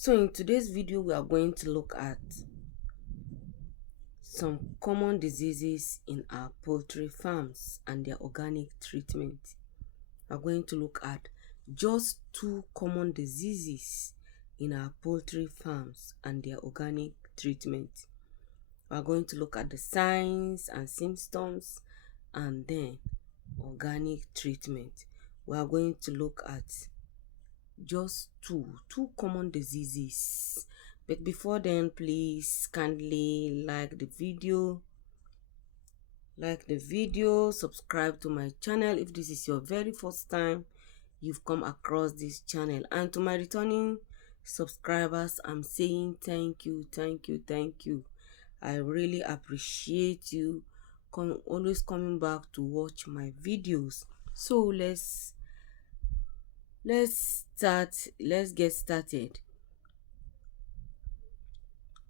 So in today's video, we are going to look at some common diseases in our poultry farms and their organic treatment. We are going to look at just 2 common diseases in our poultry farms and their organic treatment. We are going to look at the signs and symptoms and then organic treatment. We are going to look at just two common diseases. But before then, please kindly like the video, subscribe to my channel if this is your very first time you've come across this channel, and to my returning subscribers, I'm saying thank you. I really appreciate you always coming back to watch my videos. So let's get started.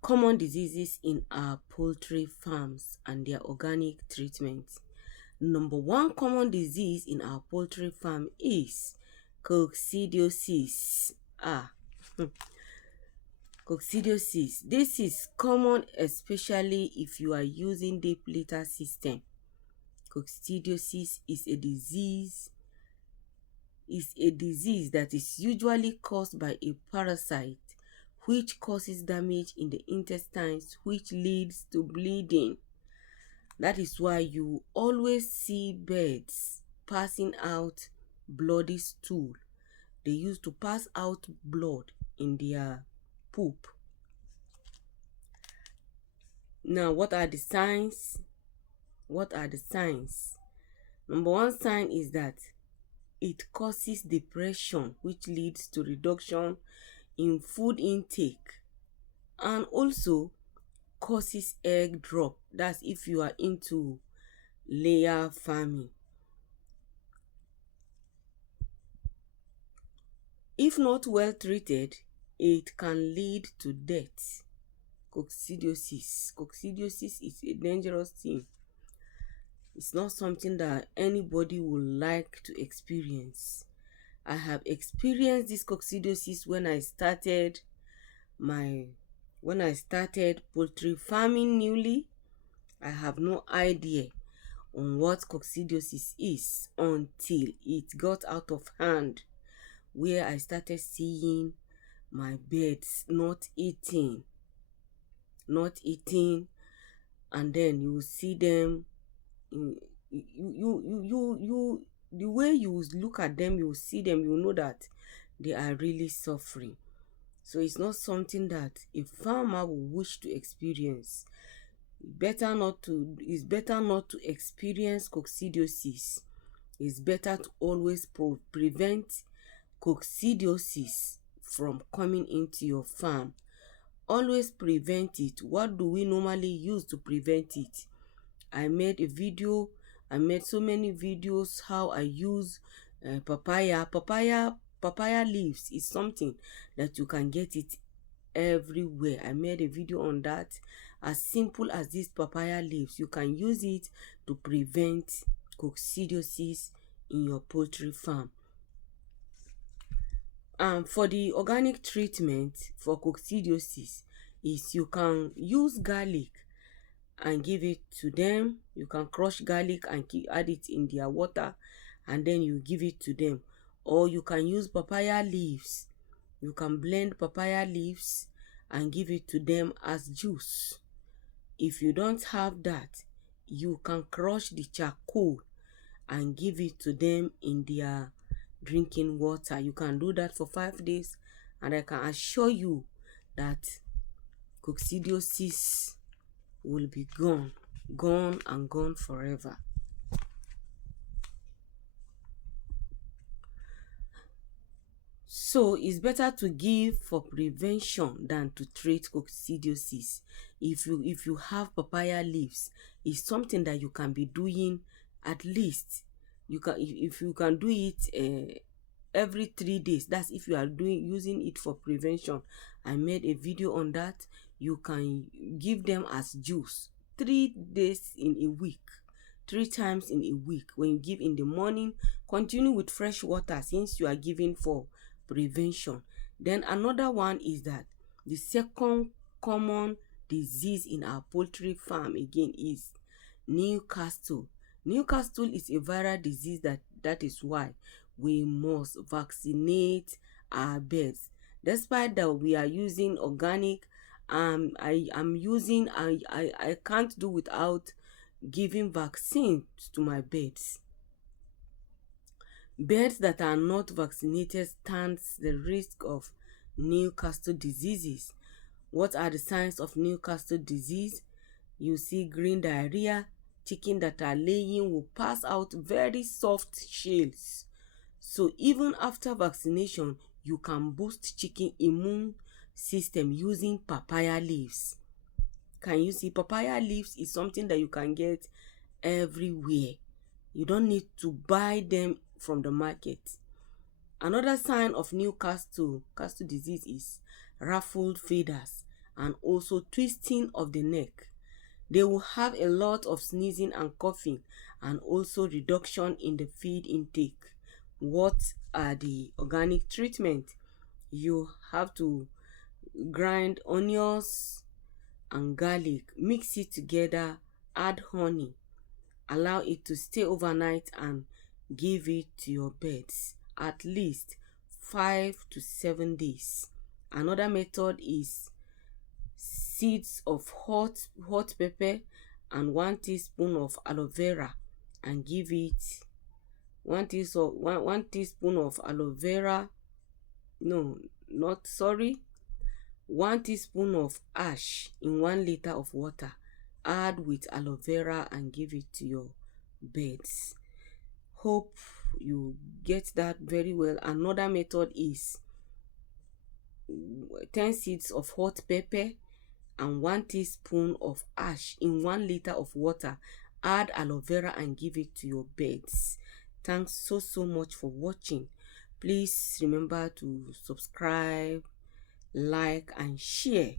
Common diseases in our poultry farms and their organic treatment. Number 1 common disease in our poultry farm is coccidiosis. Coccidiosis. This is common especially if you are using deep litter system. Coccidiosis is a disease that is usually caused by a parasite which causes damage in the intestines, which leads to bleeding. That is why you always see birds passing out bloody stool. They used to pass out blood in their poop. Now, what are the signs? Number 1 sign is that it causes depression, which leads to reduction in food intake, and also causes egg drop. That's if you are into layer farming. If not well treated, it can lead to death. Coccidiosis is a dangerous thing. It's not something that anybody would like to experience. I have experienced this coccidiosis when I started poultry farming newly. I have no idea on what coccidiosis is until it got out of hand, where I started seeing my birds not eating, and then you see them the way you look at them, you see them, you know that they are really suffering. So it's not something that a farmer will wish to experience. It's better not to experience coccidiosis. It's better to always prevent coccidiosis from coming into your farm. Always prevent it. What do we normally use to prevent it? I made so many videos how I use papaya leaves. Is something that you can get it everywhere. I made a video on that. As simple as this papaya leaves, you can use it to prevent coccidiosis in your poultry farm. For the organic treatment for coccidiosis is you can use garlic and give it to them. You can crush garlic and add it in their water, and then you give it to them. Or you can use papaya leaves. You can blend papaya leaves and give it to them as juice. If you don't have that, you can crush the charcoal and give it to them in their drinking water. You can do that for 5 days, and I can assure you that coccidiosis will be gone forever. So it's better to give for prevention than to treat coccidiosis. If you have papaya leaves, it's something that you can be doing at least. If you can do it every 3 days. That's if you are using it for prevention. I made a video on that. You can give them as juice 3 days in a week. 3 times in a week. When you give in the morning, continue with fresh water since you are giving for prevention. Then another one is that the second common disease in our poultry farm again is Newcastle. Newcastle is a viral disease that is why we must vaccinate our birds. Despite that we are using organic, I can't do without giving vaccines to my birds. Birds that are not vaccinated stands the risk of Newcastle diseases. What are the signs of Newcastle disease? You see green diarrhea, chicken that are laying will pass out very soft shells. So even after vaccination, you can boost chicken immune system using papaya leaves. Can you see? Papaya leaves is something that you can get everywhere. You don't need to buy them from the market. Another sign of Newcastle disease is ruffled feathers and also twisting of the neck. They will have a lot of sneezing and coughing and also reduction in the feed intake. What are the organic treatment? You have to grind onions and garlic, mix it together, add honey, allow it to stay overnight and give it to your birds at least 5 to 7 days. Another method is seeds of hot pepper and 1 teaspoon of aloe vera and give it one teaspoon of aloe vera, no, not sorry 1 teaspoon of ash in 1 liter of water. Add with aloe vera and give it to your birds. Hope you get that very well. Another method is 10 seeds of hot pepper and 1 teaspoon of ash in 1 liter of water. Add aloe vera and give it to your birds. Thanks so much for watching. Please remember to subscribe, like and share.